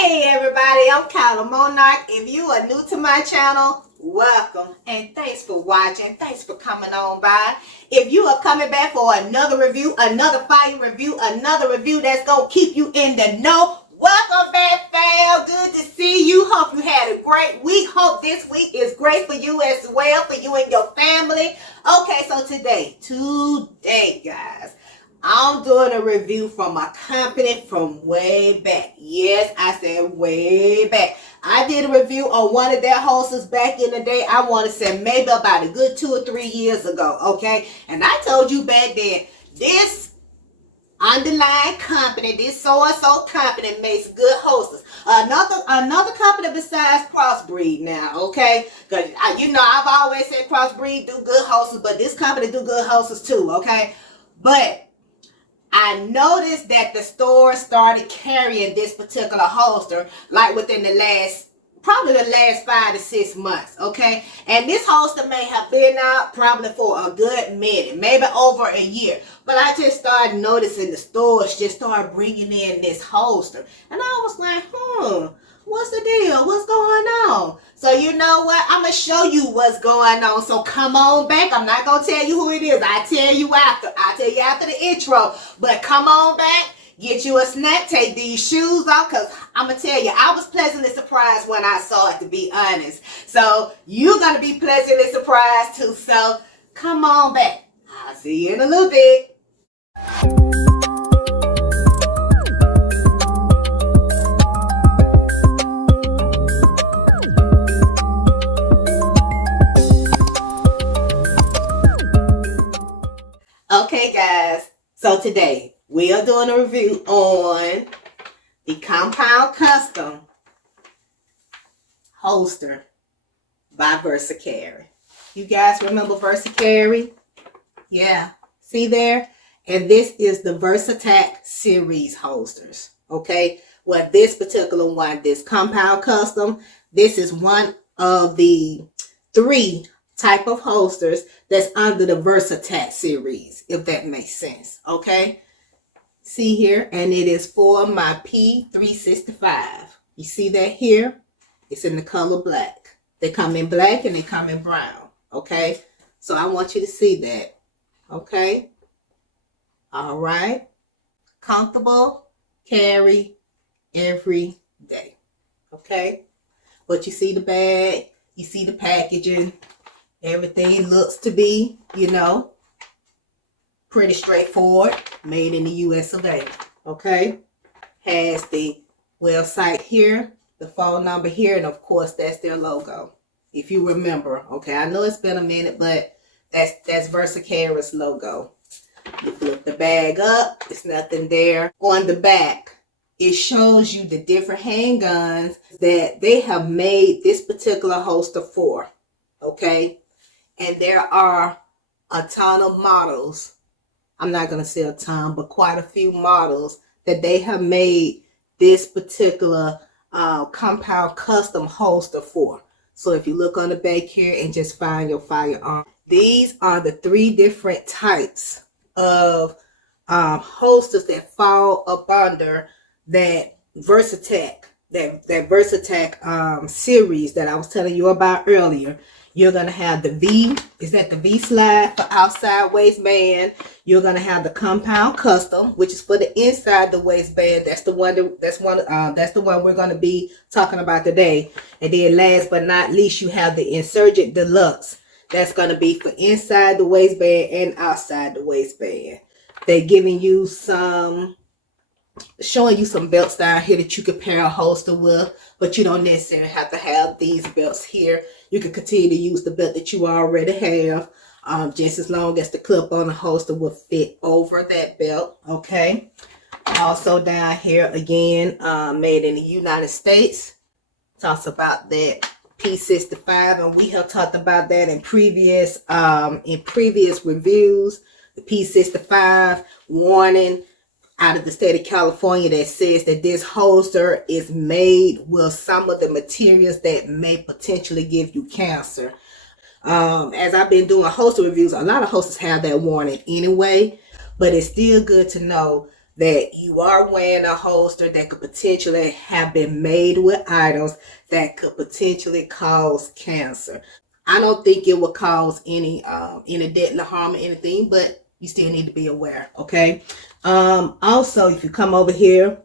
Hey everybody, I'm Kyla Monarch. If you are new to my channel, welcome and thanks for watching. Thanks for coming on by. If you are coming back for another review, another fire review, another review that's going to keep you in the know, welcome back, fam. Good to see you. Hope you had a great week. Hope this week is great for you as well, for you and your family. Okay, so today, guys, I'm doing a review from a company from way back. Yes, I said way back. I did a review on one of their holsters back in the day. I want to say maybe about a good 2 or 3 years ago, okay? And I told you back then, this underlying company, this so-and-so company makes good holsters. Another company besides Crossbreed now, okay? Because, I've always said Crossbreed do good holsters, but this company do good holsters too, okay? But I noticed that the store started carrying this particular holster like within probably the last 5 to 6 months, okay? And this holster may have been out probably for a good minute, maybe over a year. But I just started noticing the stores just started bringing in this holster. And I was like, what's the deal? What's going on? So you know what? I'm going to show you what's going on. So come on back. I'm not going to tell you who it is. I'll tell you after the intro. But come on back. Get you a snack. Take these shoes off. Because I'm going to tell you, I was pleasantly surprised when I saw it, to be honest. So you're going to be pleasantly surprised too. So come on back. I'll see you in a little bit. Okay guys, so today we are doing a review on the Compound Custom Holster by Versacarry. You guys remember Versacarry? Yeah, see there? And this is the Versacarry series holsters, okay? Well, this particular one, this Compound Custom, this is one of the 3 type of holsters that's under the Versacarry series, if that makes sense, okay? See here, and it is for my P365. You see that here? It's in the color black. They come in black and they come in brown, okay? So I want you to see that, okay? All right. Comfortable, carry every day, okay? But you see the bag, you see the packaging. Everything looks to be, pretty straightforward. Made in the US of A. Okay? Has the website here, the phone number here, and of course that's their logo. If you remember. Okay, I know it's been a minute, but that's Versacarry's logo. You flip the bag up, it's nothing there. On the back, it shows you the different handguns that they have made this particular holster for. Okay? And there are a ton of models. I'm not going to say a ton, but quite a few models that they have made this particular Compound Custom holster for. So if you look on the back here and just find your firearm. These are the 3 different types of holsters that fall up under that Versacarry, that Versacarry series that I was telling you about earlier. You're going to have the V, is that the V slide for outside waistband. You're going to have the Compound Custom, which is for the inside the waistband. That's the one we're going to be talking about today. And then last but not least, you have the Insurgent Deluxe. That's going to be for inside the waistband and outside the waistband. They're giving you showing you some belts down here that you can pair a holster with, but you don't necessarily have to have these belts here. You can continue to use the belt that you already have, just as long as the clip on the holster will fit over that belt, okay? Also down here, again, made in the United States. Talks about that P65, and we have talked about that in previous reviews. The P65 warning out of the state of California that says that this holster is made with some of the materials that may potentially give you cancer. As I've been doing holster reviews, a lot of holsters have that warning anyway, but it's still good to know that you are wearing a holster that could potentially have been made with items that could potentially cause cancer. I don't think it would cause any deadly harm or anything, but you still need to be aware, okay? Also, if you come over here,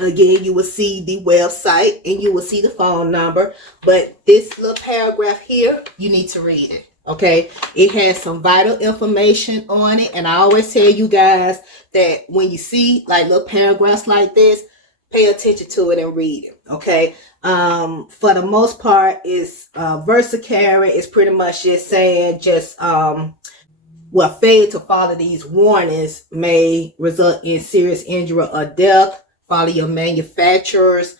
again, you will see the website and you will see the phone number, but this little paragraph here, you need to read it. Okay, it has some vital information on it, and I always tell you guys that when you see like little paragraphs like this, pay attention to it and read it. Okay, for the most part, it's Versacarry is pretty much just saying failure to follow these warnings may result in serious injury or death. Follow your manufacturer's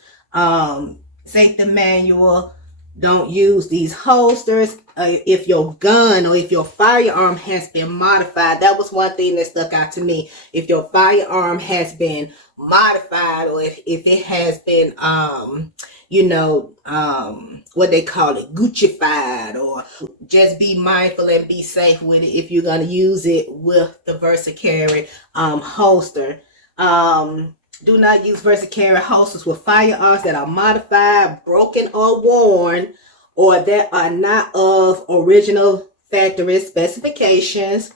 safety manual. Don't use these holsters if your gun or if your firearm has been modified. That was one thing that stuck out to me. If your firearm has been modified, or if it has been what they call it, Guccified, or just be mindful and be safe with it if you're going to use it with the Versacarry holster. Do not use Versacarry holsters with firearms that are modified, broken, or worn, or that are not of original factory specifications.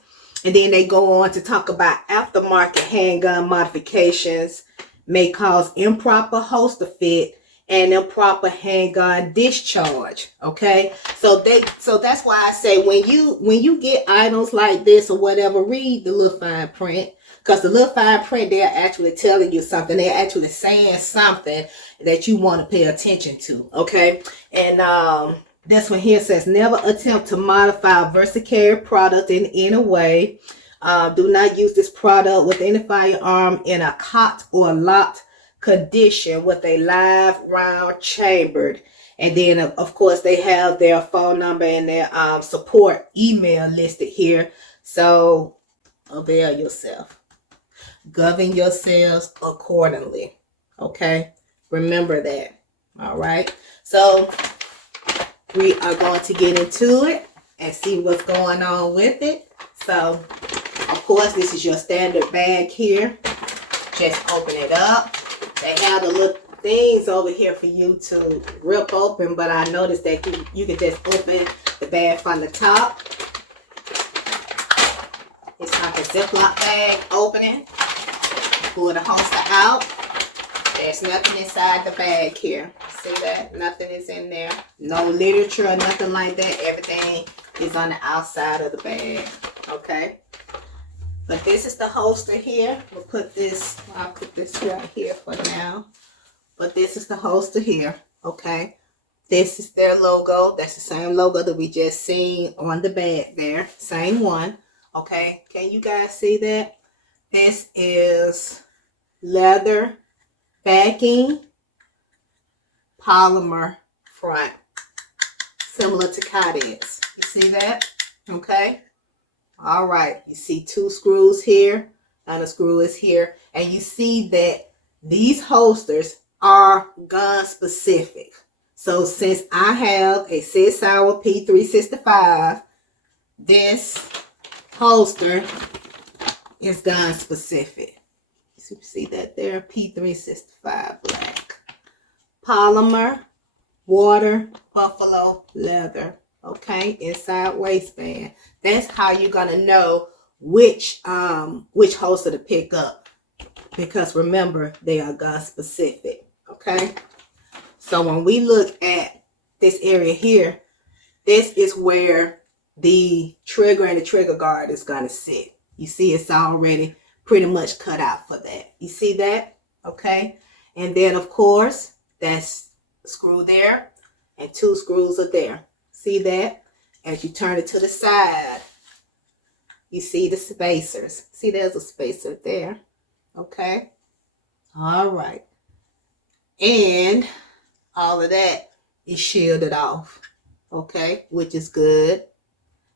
And then they go on to talk about aftermarket handgun modifications may cause improper holster fit and improper handgun discharge. Okay, so that's why I say when you get items like this or whatever, read the little fine print. Because the little fine print, they're actually telling you something. They're actually saying something that you want to pay attention to. Okay. And this one here says, never attempt to modify a Versacarry product in any way. Do not use this product with any firearm in a cocked or locked condition with a live round chambered. And then, of course, they have their phone number and their support email listed here. So avail yourself. Govern yourselves accordingly. Okay, remember that. All right, so we are going to get into it and see what's going on with it. So of course, this is your standard bag here. Just open it up. They have the little things over here for you to rip open, but I noticed that you can just open the bag from the top. It's like a Ziploc bag opening. Pull the holster out. There's nothing inside the bag here. See that? Nothing is in there. No literature or nothing like that. Everything is on the outside of the bag. Okay. But this is the holster here. I'll put this right here for now. But this is the holster here. Okay. This is their logo. That's the same logo that we just seen on the bag there. Same one. Okay. Can you guys see that? This is leather backing, polymer front, similar to Kyla's. You see that? Okay. All right. You see two screws here, and a screw is here, and you see that these holsters are gun specific. So since I have a Sig Sauer P365, this holster is gun specific. You see that there, P365 black. Polymer, water, buffalo leather. Okay, inside waistband. That's how you're gonna know which holster to pick up. Because remember, they are gun specific. Okay. So when we look at this area here, this is where the trigger and the trigger guard is gonna sit. You see it's already pretty much cut out for that. You see that? Okay. And then of course, that's a screw there and two screws are there. See that? As you turn it to the side, you see the spacers. See, there's a spacer there. Okay. All right. And all of that is shielded off. Okay. Which is good.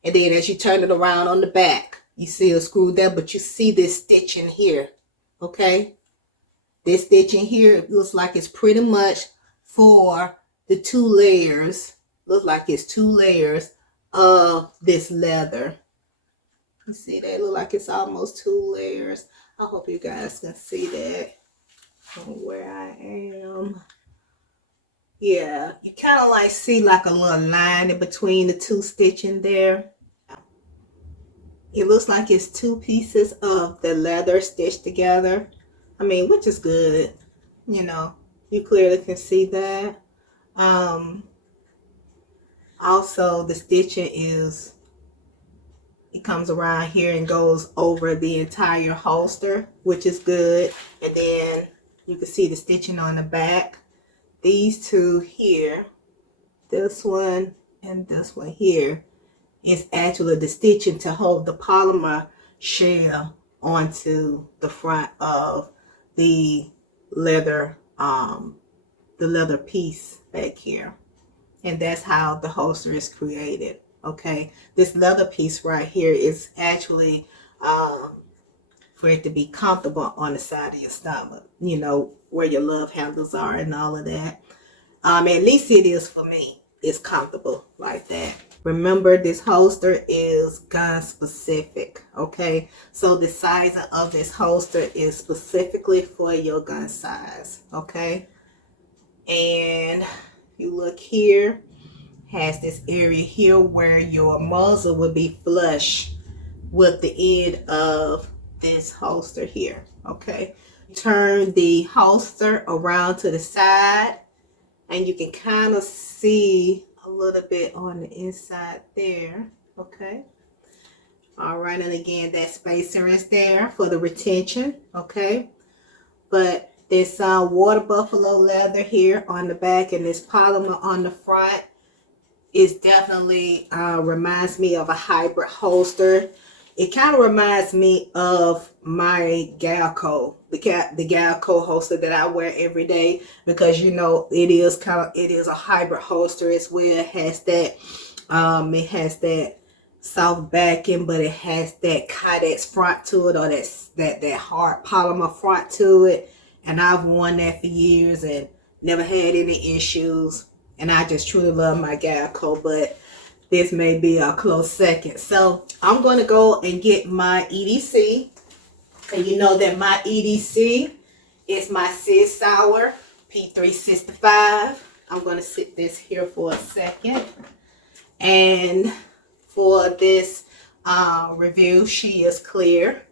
And then as you turn it around on the back, you see a screw there, but you see this stitching here. Okay. This stitching here looks like it's pretty much for the two layers. Looks like it's two layers of this leather. You see that? Look like it's almost two layers I hope you guys can see that from where I am. Yeah, you kind of like see like a little line in between the two stitching there. It looks like it's two pieces of the leather stitched together. I mean, which is good. You know, you clearly can see that. Also, the stitching is, it comes around here and goes over the entire holster, which is good. And then you can see the stitching on the back. These two here, this one and this one here, is actually the stitching to hold the polymer shell onto the front of the leather piece back here. And that's how the holster is created. Okay, this leather piece right here is actually for it to be comfortable on the side of your stomach, you know, where your love handles are and all of that. At least it is for me. It's comfortable like that. Remember, this holster is gun specific. Okay, so the size of this holster is specifically for your gun size. Okay, and you look here, has this area here where your muzzle would be flush with the end of this holster here. Okay, turn the holster around to the side and you can kind of see a little bit on the inside there. Okay, all right, and again, that spacer is there for the retention. Okay, but this water buffalo leather here on the back and this polymer on the front is definitely reminds me of a hybrid holster. It kind of reminds me of my Galco, the Galco holster that I wear every day, because you know it is a hybrid holster as well. It has that soft backing, but it has that Kydex front to it, or that hard polymer front to it. And I've worn that for years and never had any issues. And I just truly love my Galco, but this may be a close second. So I'm going to go and get my EDC. And you know that my EDC is my Sid Sauer P365. I'm going to sit this here for a second. And for this review, she is clear.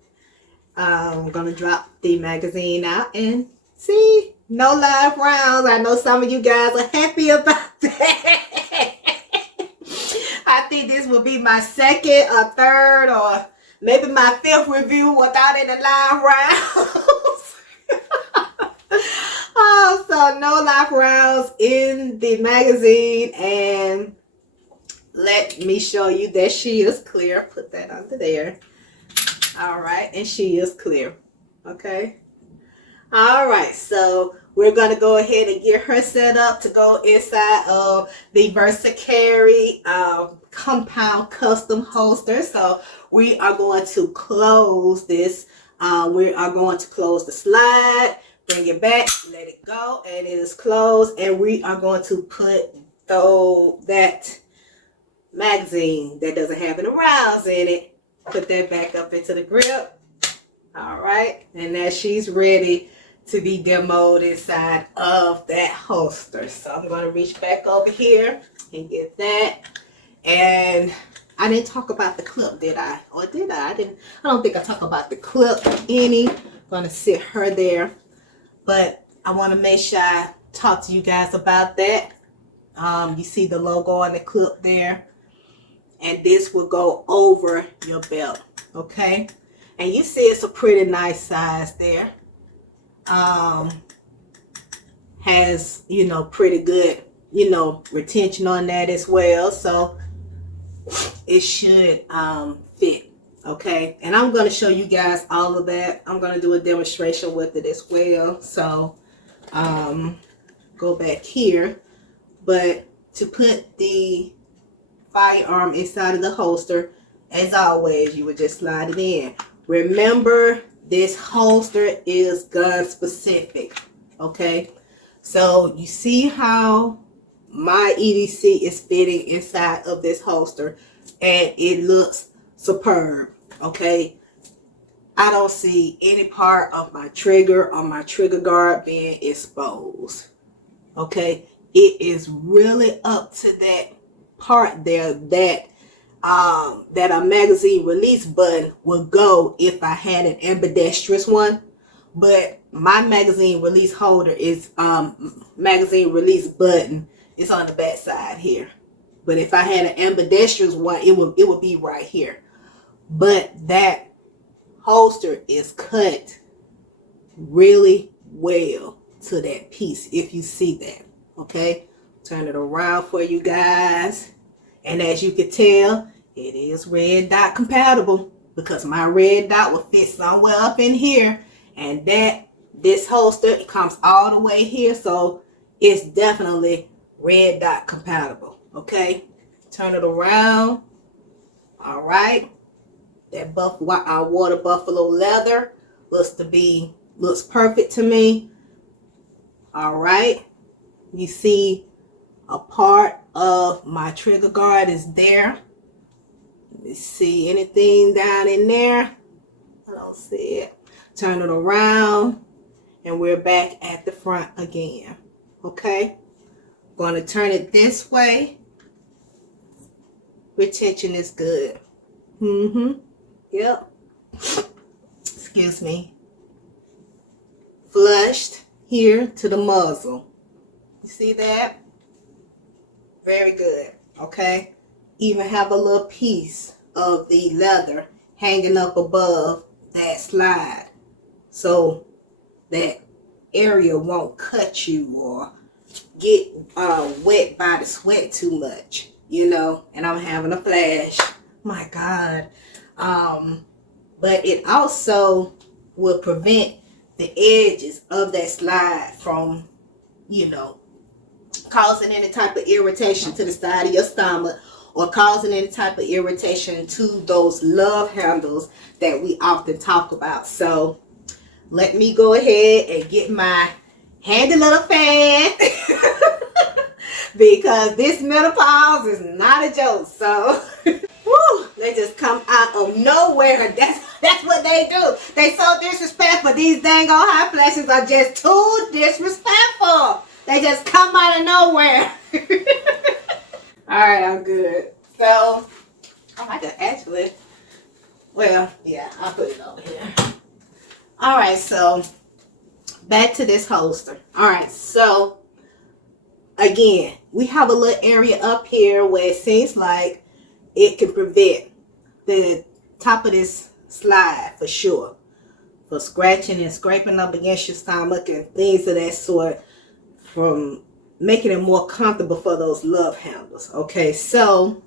I'm going to drop the magazine out and see. No live rounds. I know some of you guys are happy about that. I think this will be my second or third or maybe my fifth review without any live rounds. Oh, so no live rounds in the magazine. And let me show you that she is clear. Put that under there. All right. And she is clear. Okay. All right, so we're going to go ahead and get her set up to go inside of the Versacarry Compound Custom Holster. So we are going to close this. We are going to close the slide, bring it back, let it go, and it is closed. And we are going to put that magazine that doesn't have any rounds in it, put that back up into the grip. All right, and now she's ready to be demoed inside of that holster. So I'm going to reach back over here and get that. And I didn't talk about the clip, did I? Or did I? I don't think I talked about the clip any. I'm going to sit her there. But I want to make sure I talk to you guys about that. You see the logo on the clip there. And this will go over your belt. Okay? And you see it's a pretty nice size there. Has, you know, pretty good, you know, retention on that as well. So it should fit. Okay. And I'm going to show you guys all of that. I'm going to do a demonstration with it as well. So go back here. But to put the firearm inside of the holster, as always, you would just slide it in. Remember, this holster is gun specific. Okay, so you see how my EDC is fitting inside of this holster, and it looks superb. Okay, I don't see any part of my trigger or my trigger guard being exposed. Okay, it is really up to that part there that a magazine release button would go if I had an ambidextrous one. But my magazine release holder is magazine release button is on the back side here. But if I had an ambidextrous one, it would be right here. But that holster is cut really well to that piece, if you see that. Okay, turn it around for you guys, and as you can tell, it is red dot compatible, because my red dot will fit somewhere up in here, and this holster, it comes all the way here, so it's definitely red dot compatible. Okay, turn it around. All right, that water buffalo leather looks perfect to me. All right, you see a part of my trigger guard is there. Let me see anything down in there. I don't see it. Turn it around, and we're back at the front again. Okay, going to turn it this way. Retention is good. Yep. Excuse me. Flushed here to the muzzle. You see that? Very good. Okay. Even have a little piece of the leather hanging up above that slide, so that area won't cut you or get wet by the sweat too much, you know. And I'm having a flash. My God. But it also will prevent the edges of that slide from, you know, causing any type of irritation to the side of your stomach, or causing any type of irritation to those love handles that we often talk about. So let me go ahead and get my handy little fan because this menopause is not a joke. So woo, they just come out of nowhere. That's what they do. They so disrespectful. These dang old hot flashes are just too disrespectful. They just come out of nowhere. Alright, I'm good. So, I could actually, well, yeah, I'll put it over here. Alright, so, back to this holster. Alright, so, again, we have a little area up here where it seems like it can prevent the top of this slide for sure, for scratching and scraping up against your stomach and things of that sort, from making it more comfortable for those love handles. Okay, so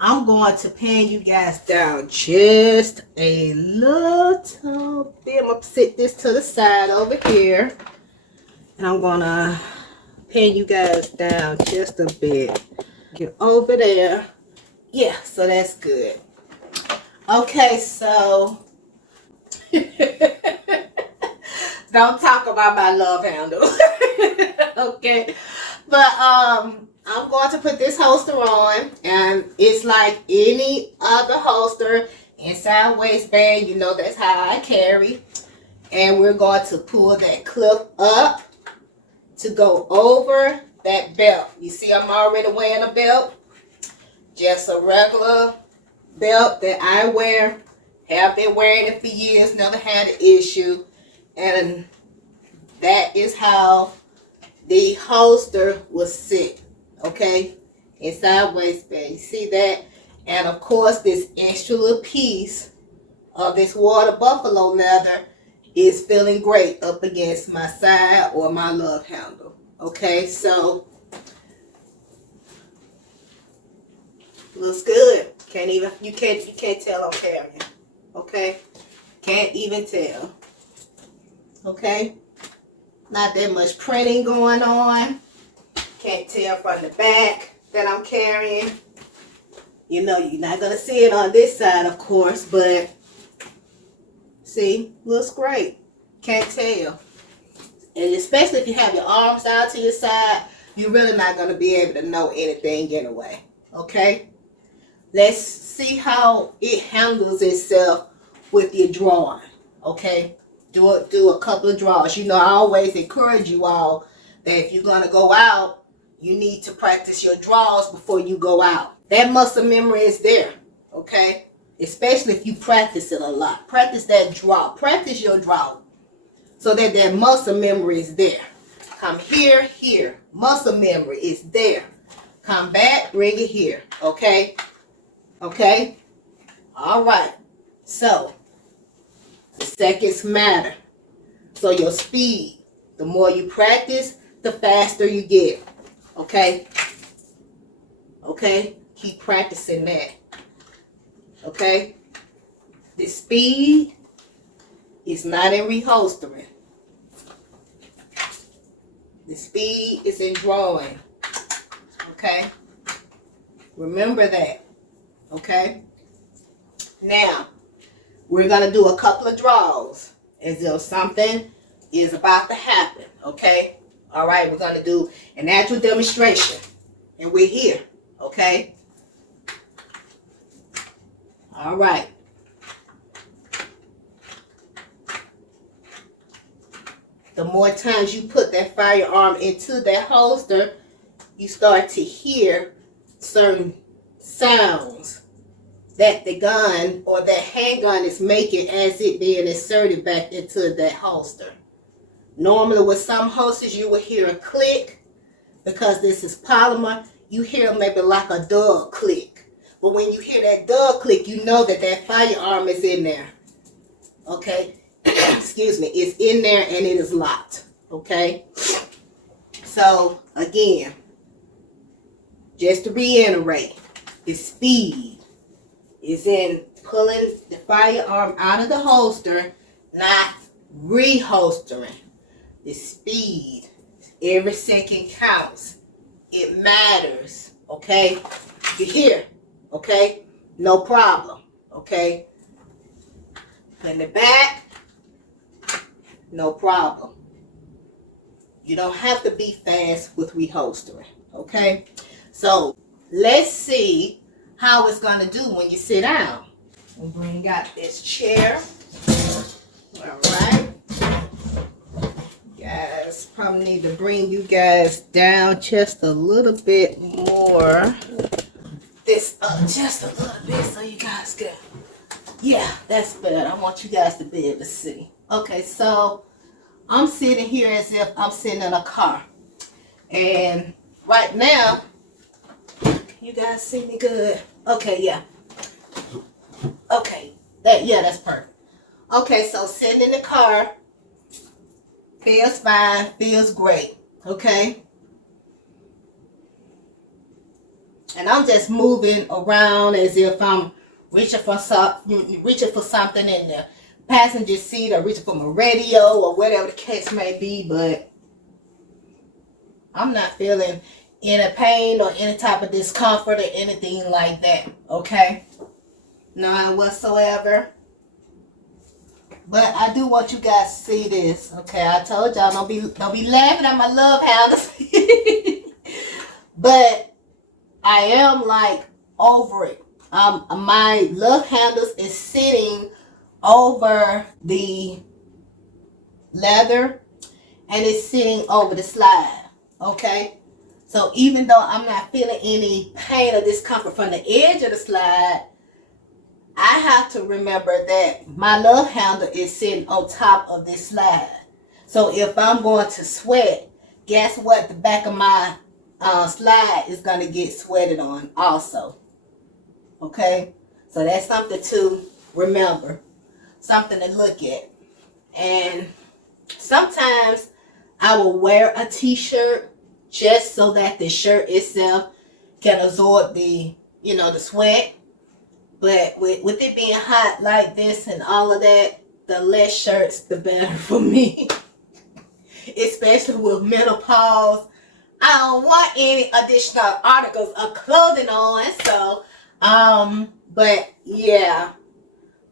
I'm going to pan you guys down just a little bit. I'm going to sit this to the side over here, and I'm going to pan you guys down just a bit. Get over there. Yeah, so that's good. Okay, so don't talk about my love handle. Okay, but I'm going to put this holster on, and it's like any other holster, inside waistband. You know, that's how I carry. And we're going to pull that clip up to go over that belt. You see, I'm already wearing a belt, just a regular belt that I wear. Have been wearing it for years, never had an issue. And that is how the holster will sit, okay, inside waistband. You see that? And of course, this extra little piece of this water buffalo leather is feeling great up against my side or my love handle. Okay, so looks good. You can't tell I'm carrying. Okay, can't even tell. Okay, not that much printing going on. Can't tell from the back that I'm carrying. You know, you're not gonna see it on this side, of course, but see, looks great. Can't tell. And especially if you have your arms out to your side, you're really not gonna be able to know anything anyway. Okay, let's see how it handles itself with your drawing. Okay, do a couple of draws. You know, I always encourage you all that if you're gonna go out, you need to practice your draws before you go out. That muscle memory is there. Okay, especially if you practice it a lot. Practice that draw. Practice your draw so that that muscle memory is there. Come here, here. Muscle memory is there. Come back, bring it here. Okay? Okay? All right. So, the seconds matter. So, your speed, the more you practice, the faster you get. Okay? Okay? Keep practicing that. Okay? The speed is not in reholstering. The speed is in drawing. Okay? Remember that. Okay? Now, we're going to do a couple of draws as if something is about to happen. Okay? All right, we're going to do an actual demonstration. And we're here. Okay? All right. The more times you put that firearm into that holster, you start to hear certain sounds that the gun or that handgun is making as it being inserted back into that holster. Normally with some holsters you will hear a click because this is polymer. You hear maybe like a dull click. But when you hear that dull click, you know that that firearm is in there. Okay? Excuse me, it's in there and it is locked. Okay? So, again, just to reiterate, the speed is in pulling the firearm out of the holster, not reholstering. The speed, every second counts. It matters. Okay? You're here. Okay? No problem. Okay? In the back, no problem. You don't have to be fast with reholstering. Okay? So, let's see how it's going to do when you sit down. We'll bring out this chair. Alright. Guys, probably need to bring you guys down just a little bit more. This up just a little bit so you guys can. Yeah, that's better. I want you guys to be able to see. Okay, so I'm sitting here as if I'm sitting in a car. And right now, you guys see me good? Okay, yeah. Okay, that's perfect. Okay, so sitting in the car feels fine, feels great. Okay? And I'm just moving around as if I'm reaching for something in the passenger seat or reaching for my radio or whatever the case may be, but I'm not feeling any pain or any type of discomfort or anything like that. Okay? None whatsoever. But I do want you guys to see this. Okay, I told y'all don't be laughing at my love handles. But I am like over it. My love handles is sitting over the leather and it's sitting over the slide. Okay? So even though I'm not feeling any pain or discomfort from the edge of the slide, I have to remember that my love handle is sitting on top of this slide. So if I'm going to sweat, guess what? The back of my slide is going to get sweated on also. Okay? So that's something to remember. Something to look at. And sometimes I will wear a t-shirt just so that the shirt itself can absorb the sweat. But with it being hot like this and all of that, the less shirts, the better for me. Especially with menopause. I don't want any additional articles of clothing on. So, but yeah,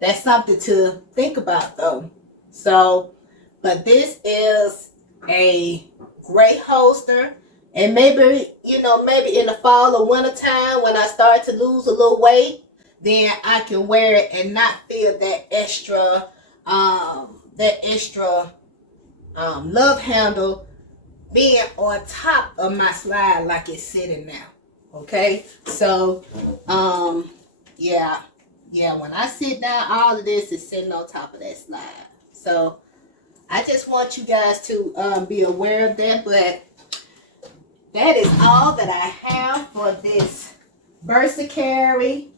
that's something to think about though. So, but this is a great holster. And maybe in the fall or winter time when I start to lose a little weight, then I can wear it and not feel that extra that extra love handle being on top of my slide like it's sitting now. Okay, so yeah, when I sit down, all of this is sitting on top of that slide. So I just want you guys to be aware of that. But that is all that I have for this Versacarry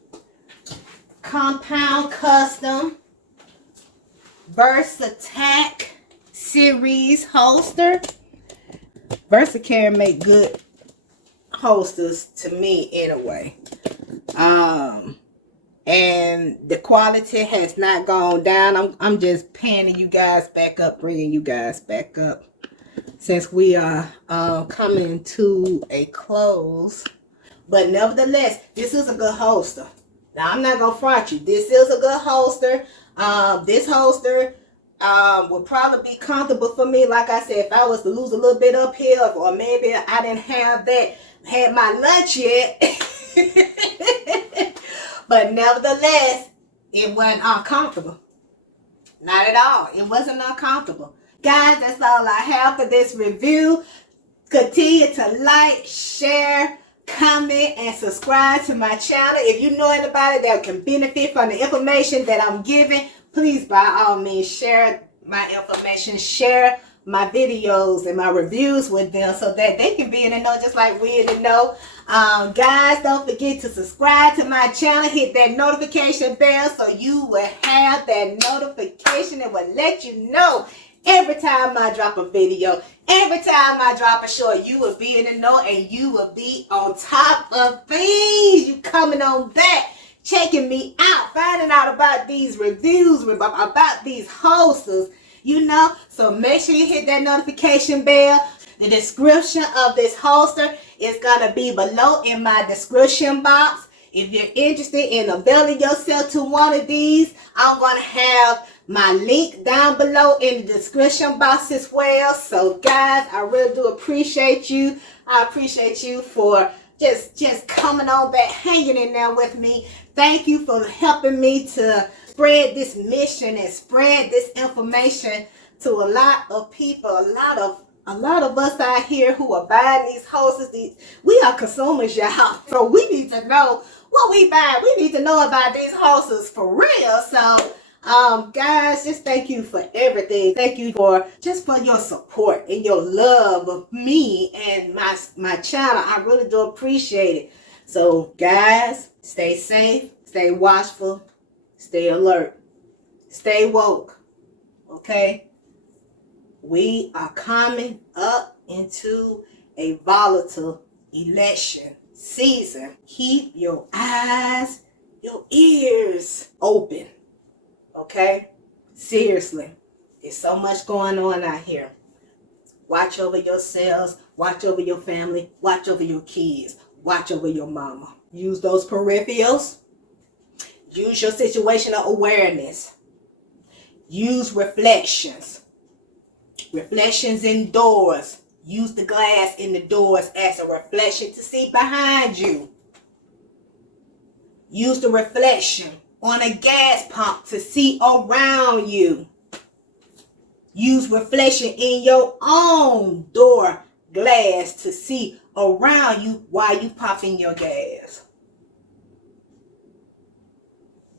Compound Custom Versacarry series holster. Versacarry make good holsters to me anyway. And the quality has not gone down. I'm just panning you guys back up, bringing you guys back up, since we are coming to a close. But nevertheless, this is a good holster. Now, I'm not gonna front you. This is a good holster. This holster would probably be comfortable for me. Like I said, if I was to lose a little bit up here, or maybe I didn't had my lunch yet. But nevertheless, it wasn't uncomfortable. Not at all. It wasn't uncomfortable. Guys, that's all I have for this review. Continue to like, share, comment, and subscribe to my channel. If you know anybody that can benefit from the information that I'm giving, please, by all means, share my information, share my videos and my reviews with them so that they can be in the know just like we in the know. Guys, don't forget to subscribe to my channel. Hit that notification bell so you will have that notification. It will let you know every time I drop a video, every time I drop a short. You will be in the know and you will be on top of things. You coming on back, checking me out, finding out about these reviews, about these holsters, you know. So make sure you hit that notification bell. The description of this holster is going to be below in my description box. If you're interested in availing yourself to one of these, I'm going to have my link down below in the description box as well. So guys, I really do appreciate you. I appreciate you for just coming on back, hanging in there with me. Thank you for helping me to spread this mission and spread this information to a lot of people, a lot of us out here who are buying these holsters. We are consumers, y'all. So we need to know what we buy. We need to know about these holsters for real. So guys, just thank you for everything. Thank you for your support and your love of me and my channel. I really do appreciate it. So guys, stay safe, stay watchful, stay alert, stay woke. Okay? We are coming up into a volatile election season. Keep your eyes, your ears open. Okay? Seriously. There's so much going on out here. Watch over yourselves. Watch over your family. Watch over your kids. Watch over your mama. Use those peripherals. Use your situational awareness. Use reflections. Reflections in doors. Use the glass in the doors as a reflection to see behind you. Use the reflection on a gas pump to see around you. Use reflection in your own door glass to see around you while you pumping your gas.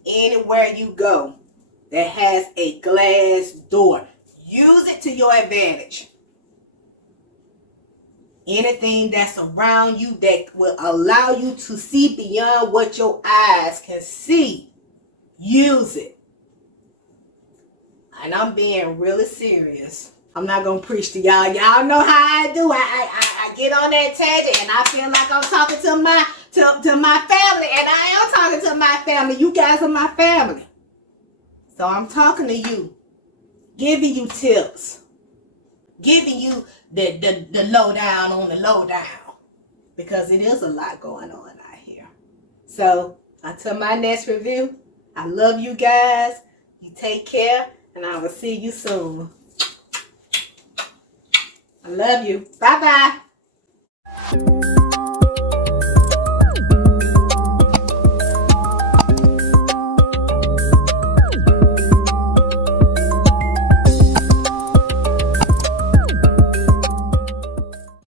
Anywhere you go that has a glass door, use it to your advantage. Anything that's around you that will allow you to see beyond what your eyes can see, use it. And I'm being really serious. I'm not going to preach to y'all. Y'all know how I do. I get on that tangent and I feel like I'm talking to my family. And I am talking to my family. You guys are my family. So I'm talking to you. Giving you tips. Giving you the lowdown on the lowdown. Because it is a lot going on out here. So until my next review, I love you guys. You take care. And I will see you soon. I love you. Bye-bye.